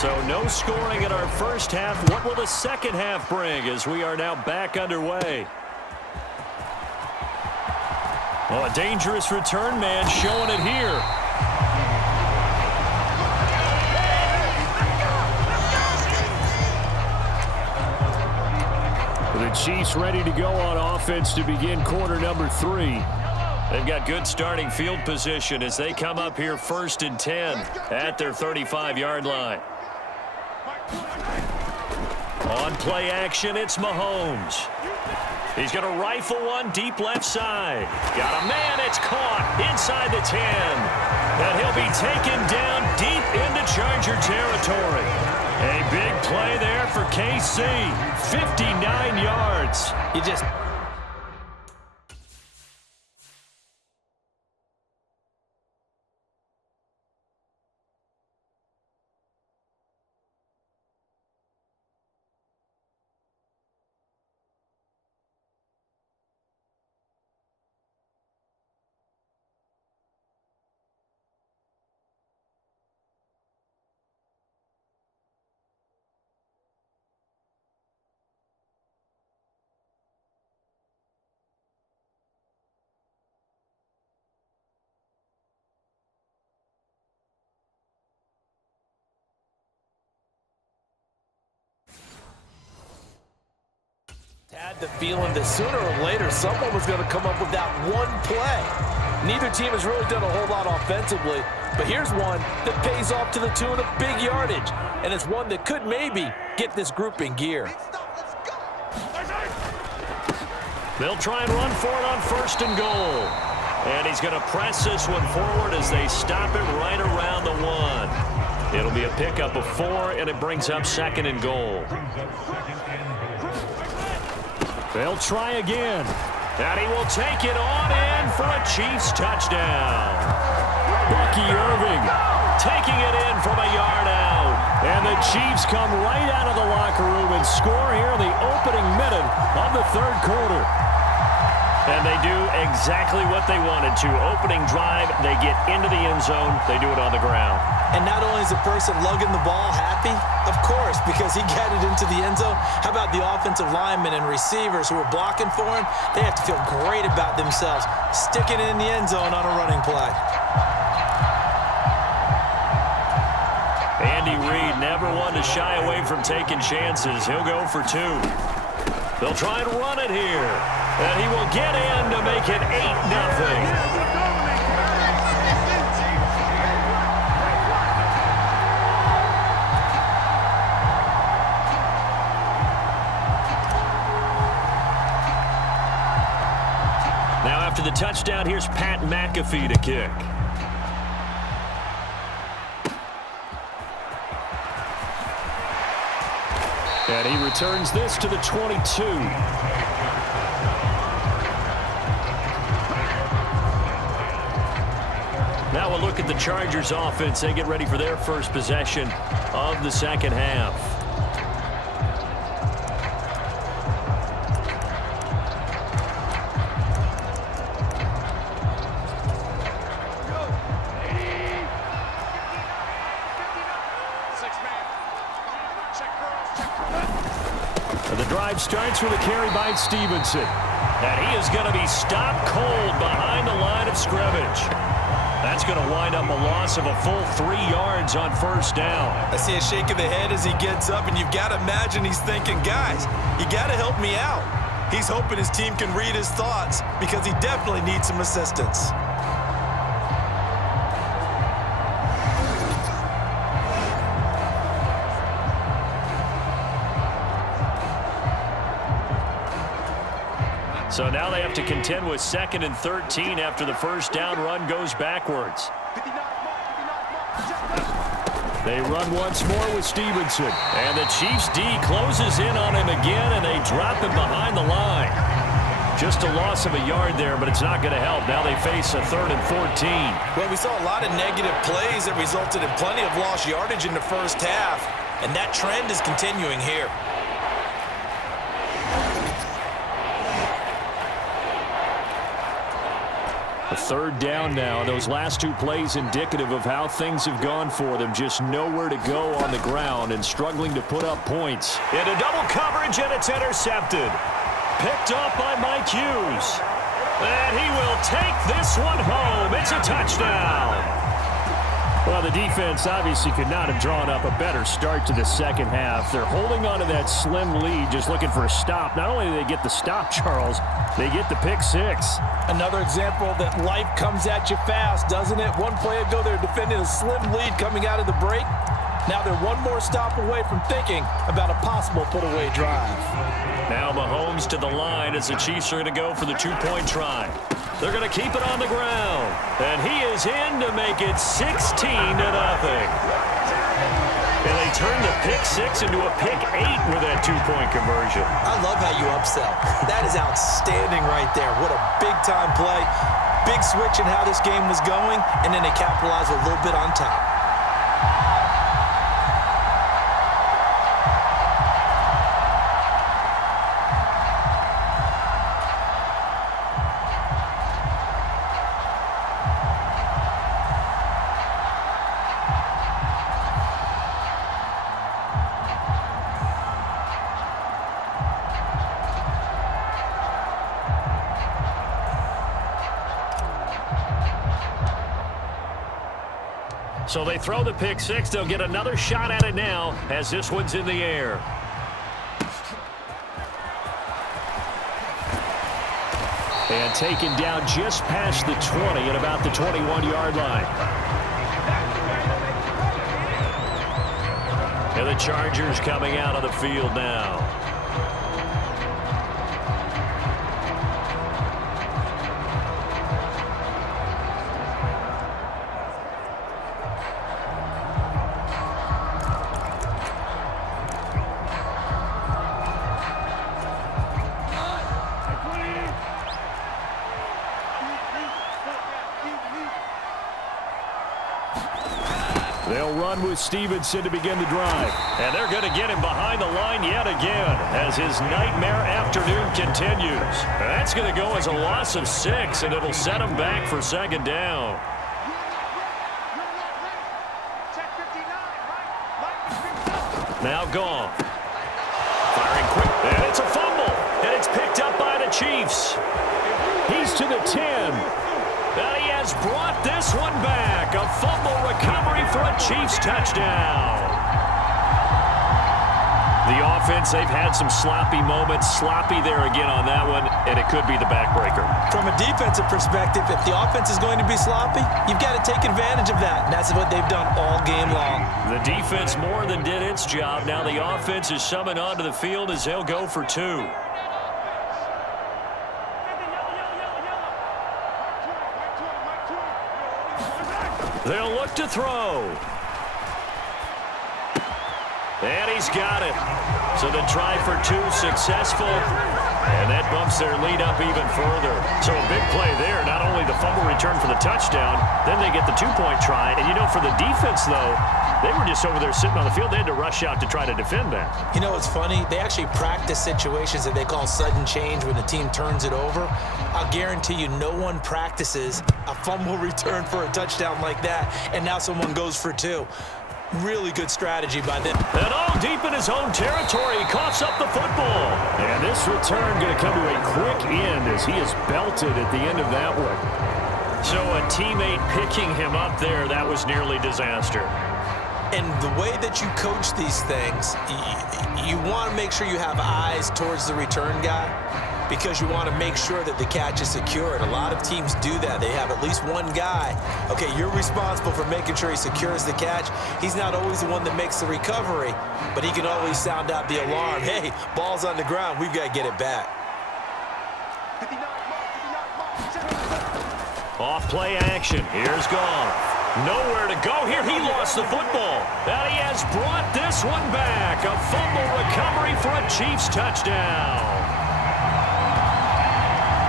So no scoring in our first half. What will the second half bring as we are now back underway? Oh, a dangerous return man showing it here. The Chiefs ready to go on offense to begin quarter number 3. They've got good starting field position as they come up here 1st and 10 at their 35-yard line. On play action, it's Mahomes. He's going to rifle one deep left side. Got a man, it's caught inside the 10. And he'll be taken down deep into Charger territory. A big play there for KC. 59 yards. You just... had the feeling that sooner or later someone was going to come up with that one play. Neither team has really done a whole lot offensively, but here's one that pays off to the tune of big yardage, and it's one that could maybe get this group in gear. They'll try and run for it on 1st and goal. And he's going to press this one forward as they stop it right around the 1. It'll be a pickup of 4, and it brings up 2nd and goal. They'll try again. And he will take it on in for a Chiefs touchdown. Bucky Irving taking it in from a yard out. And the Chiefs come right out of the locker room and score here in the opening minute of the 3rd quarter. And they do exactly what they wanted to. Opening drive, they get into the end zone. They do it on the ground. And not only is the person lugging the ball happy, of course, because he got it into the end zone. How about the offensive linemen and receivers who are blocking for him? They have to feel great about themselves, sticking it in the end zone on a running play. Andy Reid never one to shy away from taking chances. He'll go for 2. They'll try and run it here. And he will get in to make it 8-0. Now after the touchdown, here's Pat McAfee to kick. And he returns this to the 22. Now we'll look at the Chargers offense. They get ready for their first possession of the second half. The drive starts with a carry by Stevenson. And he is going to be stopped cold behind the line of scrimmage. That's going to wind up a loss of a full 3 yards on 1st down. I see a shake of the head as he gets up, and you've got to imagine he's thinking, guys, you got to help me out. He's hoping his team can read his thoughts because he definitely needs some assistance. So now they have to contend with 2nd and 13 after the 1st down run goes backwards. They run once more with Stevenson. And the Chiefs D closes in on him again, and they drop him behind the line. Just a loss of a yard there, but it's not going to help. Now they face a 3rd and 14. Well, we saw a lot of negative plays that resulted in plenty of lost yardage in the first half, and that trend is continuing here. A third down now. Those last two plays indicative of how things have gone for them. Just nowhere to go on the ground and struggling to put up points. Into double coverage, and it's intercepted. Picked up by Mike Hughes. And he will take this one home. It's a touchdown. Well, the defense obviously could not have drawn up a better start to the second half. They're holding on to that slim lead, just looking for a stop. Not only do they get the stop, Charles, they get the pick six. Another example that life comes at you fast, doesn't it? One play ago, they're defending a slim lead coming out of the break. Now they're one more stop away from thinking about a possible put-away drive. Now Mahomes to the line as the Chiefs are going to go for the two-point try. They're going to keep it on the ground. And he is in to make it 16-0. And they turn the pick six into a pick eight with that two-point conversion. I love how you upsell. That is outstanding right there. What a big-time play. Big switch in how this game was going, and then they capitalized a little bit on top. So they throw the pick six. They'll get another shot at it now as this one's in the air. And taken down just past the 20 at about the 21-yard line. And the Chargers coming out of the field now. They'll run with Stevenson to begin the drive. And they're going to get him behind the line yet again as his nightmare afternoon continues. And that's going to go as a loss of 6, and it'll set him back for second down. Now gone. Firing quick, and it's a fumble. And it's picked up by the Chiefs. He's to the 10. And he has brought this one back. A fumble recovery for a Chiefs touchdown. The offense, they've had some sloppy moments. Sloppy there again on that one, and it could be the backbreaker. From a defensive perspective, if the offense is going to be sloppy, you've got to take advantage of that. And that's what they've done all game long. The defense more than did its job. Now the offense is summoned onto the field as they'll go for 2. They'll look to throw. And he's got it. So the try for 2 successful. And that bumps their lead up even further. So a big play there. Not only the fumble return for the touchdown, then they get the 2-point try. And, you know, for the defense, though, they were just over there sitting on the field. They had to rush out to try to defend that. You know, it's funny. They actually practice situations that they call sudden change when the team turns it over. I'll guarantee you no one practices a fumble return for a touchdown like that, and now someone goes for 2. Really good strategy by them. And all deep in his own territory, he coughs up the football. And this return going to come to a quick end as he is belted at the end of that one. So a teammate picking him up there, that was nearly disaster. And the way that you coach these things, you want to make sure you have eyes towards the return guy because you want to make sure that the catch is secured. A lot of teams do that. They have at least one guy. Okay, you're responsible for making sure he secures the catch. He's not always the one that makes the recovery, but he can always sound out the alarm. Hey, ball's on the ground. We've got to get it back. Off play action. Here's Goff. Nowhere to go here. He lost the football. And he has brought this one back. A fumble recovery for a Chiefs touchdown.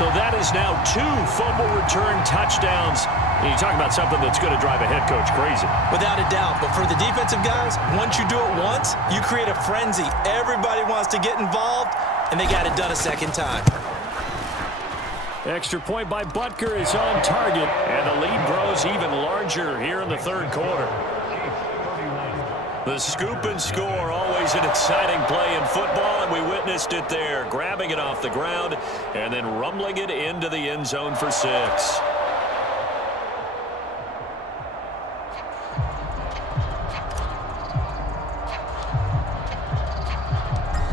So that is now 2 fumble return touchdowns. And you talk about something that's going to drive a head coach crazy. Without a doubt. But for the defensive guys, once you do it once, you create a frenzy. Everybody wants to get involved, and they got it done a second time. Extra point by Butker is on target, and the lead grows even larger here in the third quarter. The scoop and score, always an exciting play in football, and we witnessed it there, grabbing it off the ground and then rumbling it into the end zone for 6.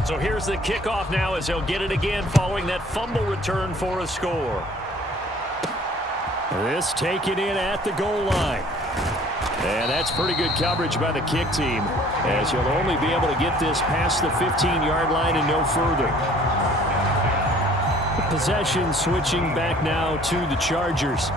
So here's the kickoff now as they'll get it again following that fumble return for a score. This taken in at the goal line. And that's pretty good coverage by the kick team, as you'll only be able to get this past the 15-yard line and no further. Possession switching back now to the Chargers.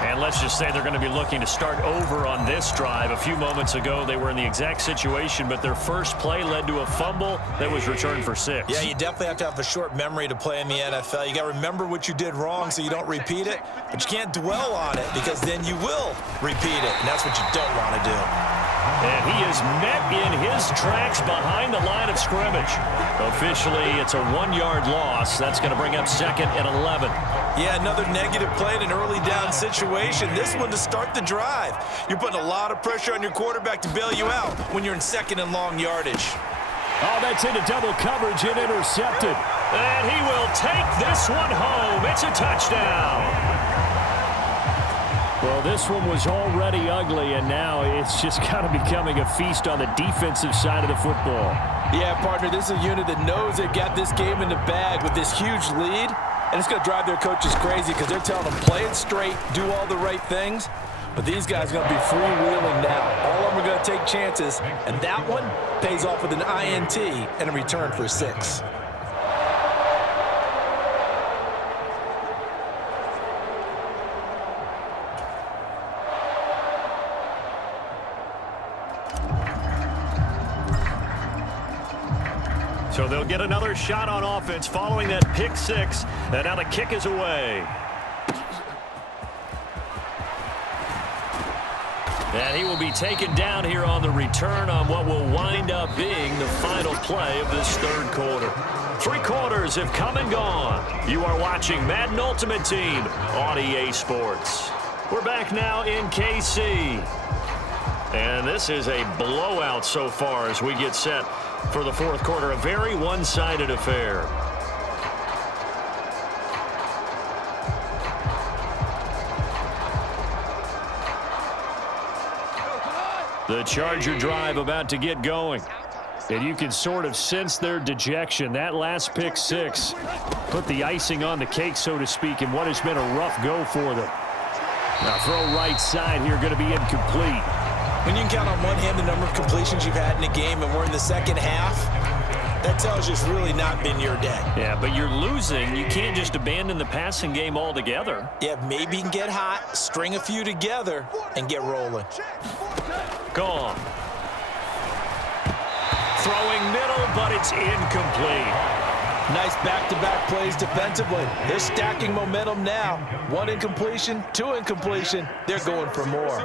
And let's just say they're going to be looking to start over on this drive. A few moments ago, they were in the exact situation, but their first play led to a fumble that was returned for 6. Yeah, you definitely have to have a short memory to play in the NFL. You got to remember what you did wrong so you don't repeat it, but you can't dwell on it because then you will repeat it, and that's what you don't want to do. And he is met in his tracks behind the line of scrimmage. Officially, it's a 1-yard loss. That's going to bring up 2nd and 11. Yeah, another negative play in an early down situation. This one to start the drive. You're putting a lot of pressure on your quarterback to bail you out when you're in 2nd and long yardage. Oh, that's into double coverage and intercepted. And he will take this one home. It's a touchdown. Well, this one was already ugly, and now it's just kind of becoming a feast on the defensive side of the football. Yeah, partner, this is a unit that knows they got this game in the bag with this huge lead, and it's going to drive their coaches crazy because they're telling them play it straight, do all the right things. But these guys are going to be freewheeling now. All of them are going to take chances, and that one pays off with an INT and a return for 6. So they'll get another shot on offense following that pick 6. And now the kick is away. And he will be taken down here on the return on what will wind up being the final play of this third quarter. 3 quarters have come and gone. You are watching Madden Ultimate Team on EA Sports. We're back now in KC. And this is a blowout so far as we get set for the fourth quarter. A very one-sided affair. The Charger drive about to get going. And you can sort of sense their dejection. That last pick 6 put the icing on the cake, so to speak, in what has been a rough go for them. Now throw right side here, going to be incomplete. When you can count on one hand the number of completions you've had in a game and we're in the second half, that tells you it's really not been your day. Yeah, but you're losing. You can't just abandon the passing game altogether. Yeah, maybe you can get hot, string a few together, and get rolling. Gone. Throwing middle, but it's incomplete. Nice back-to-back plays defensively. They're stacking momentum now. 1 incompletion, 2 incompletion. They're going for more.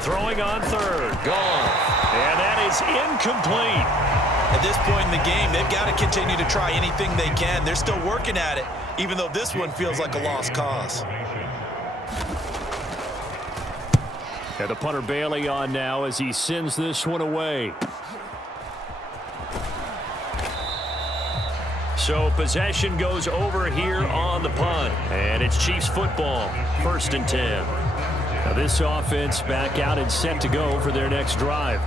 Throwing on third. Gone. And that is incomplete. At this point in the game, they've got to continue to try anything they can. They're still working at it, even though this one feels like a lost cause. And the punter Bailey on now as he sends this one away. So possession goes over here on the punt. And it's Chiefs football. 1st and 10. Now this offense back out and set to go for their next drive.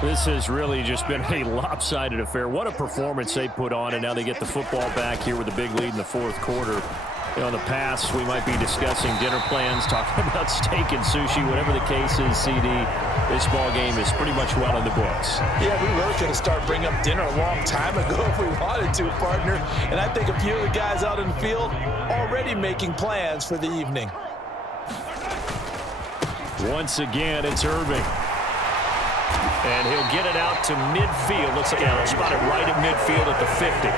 This has really just been a lopsided affair. What a performance they put on, and now they get the football back here with a big lead in the fourth quarter. You know, in the past, we might be discussing dinner plans, talking about steak and sushi, whatever the case is, CD. This ball game is pretty much well in the books. Yeah, we really could have started bringing up dinner a long time ago if we wanted to, partner. And I think a few of the guys out in the field already making plans for the evening. Once again, it's Irving. And he'll get it out to midfield. Looks like they'll spot it right at midfield at the 50.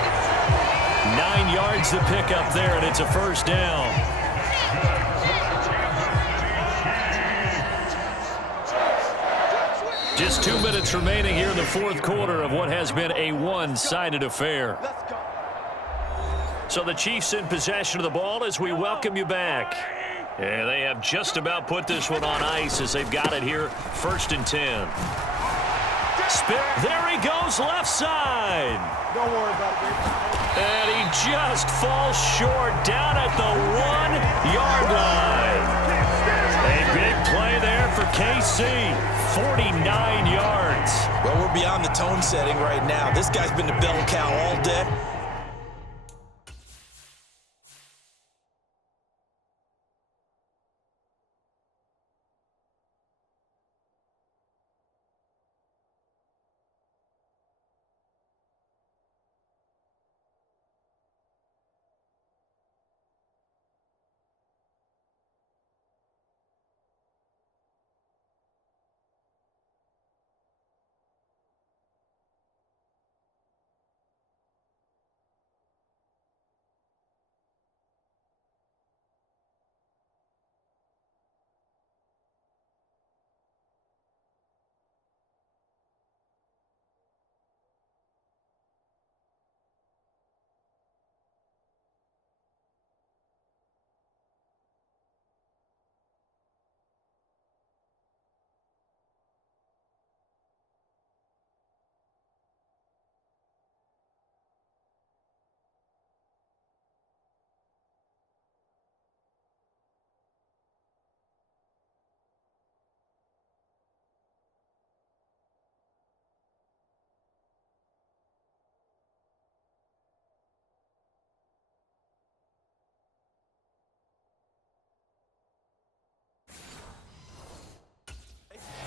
9 yards to pick up there, and it's a first down. Just 2 minutes remaining here in the fourth quarter of what has been a one-sided affair. So the Chiefs in possession of the ball as we welcome you back. And they have just about put this one on ice as they've got it here, 1st and 10. There he goes, left side. Don't worry about it, And he just falls short down at the 1-yard line. A big play there for KC, 49 yards. Well, we're beyond the tone setting right now. This guy's been the bell cow all day.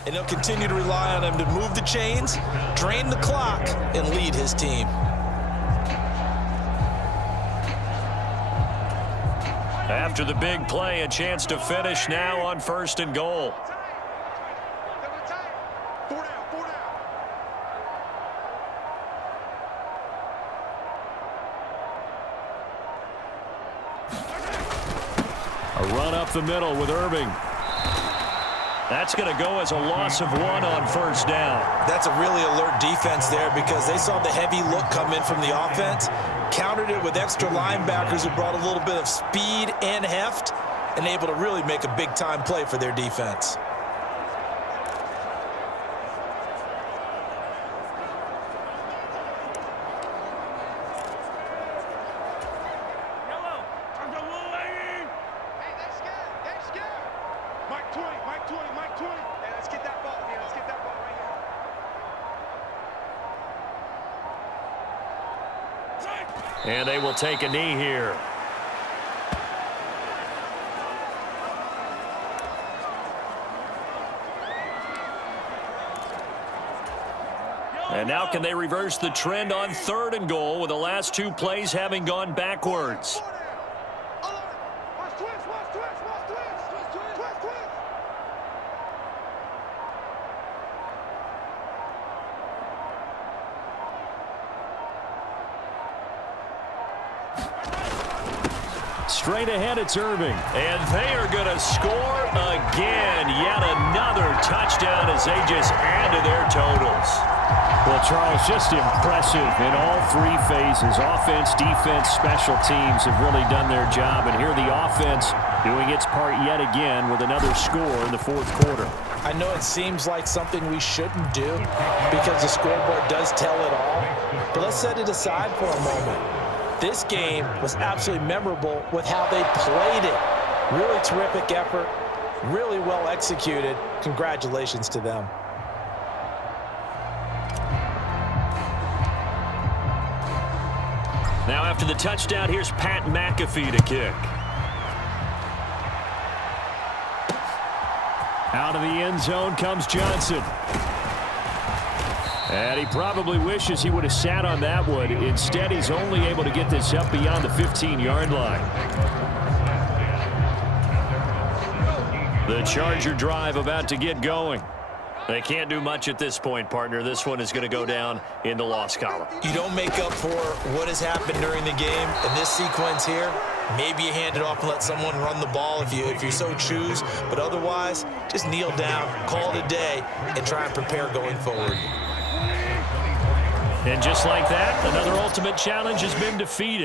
And he'll continue to rely on him to move the chains, drain the clock, and lead his team. After the big play, a chance to finish now on 1st and goal. A run up the middle with Irving. That's going to go as a loss of 1 on 1st down. That's a really alert defense there because they saw the heavy look come in from the offense, countered it with extra linebackers who brought a little bit of speed and heft, and able to really make a big-time play for their defense. And they will take a knee here. And now can they reverse the trend on 3rd and goal with the last 2 plays having gone backwards? Straight ahead, it's Irving. And they are going to score again. Yet another touchdown as they just add to their totals. Well, Charles, just impressive in all 3 phases. Offense, defense, special teams have really done their job. And here the offense doing its part yet again with another score in the 4th quarter. I know it seems like something we shouldn't do because the scoreboard does tell it all. But let's set it aside for a moment. This game was absolutely memorable with how they played it. Really terrific effort, really well executed. Congratulations to them. Now after the touchdown, here's Pat McAfee to kick. Out of the end zone comes Johnson. And he probably wishes he would have sat on that one. Instead, he's only able to get this up beyond the 15-yard line. The Charger drive about to get going. They can't do much at this point, partner. This one is going to go down in the loss column. You don't make up for what has happened during the game in this sequence here. Maybe you hand it off and let someone run the ball if you so choose. But otherwise, just kneel down, call it a day, and try and prepare going forward. And just like that, another ultimate challenge has been defeated.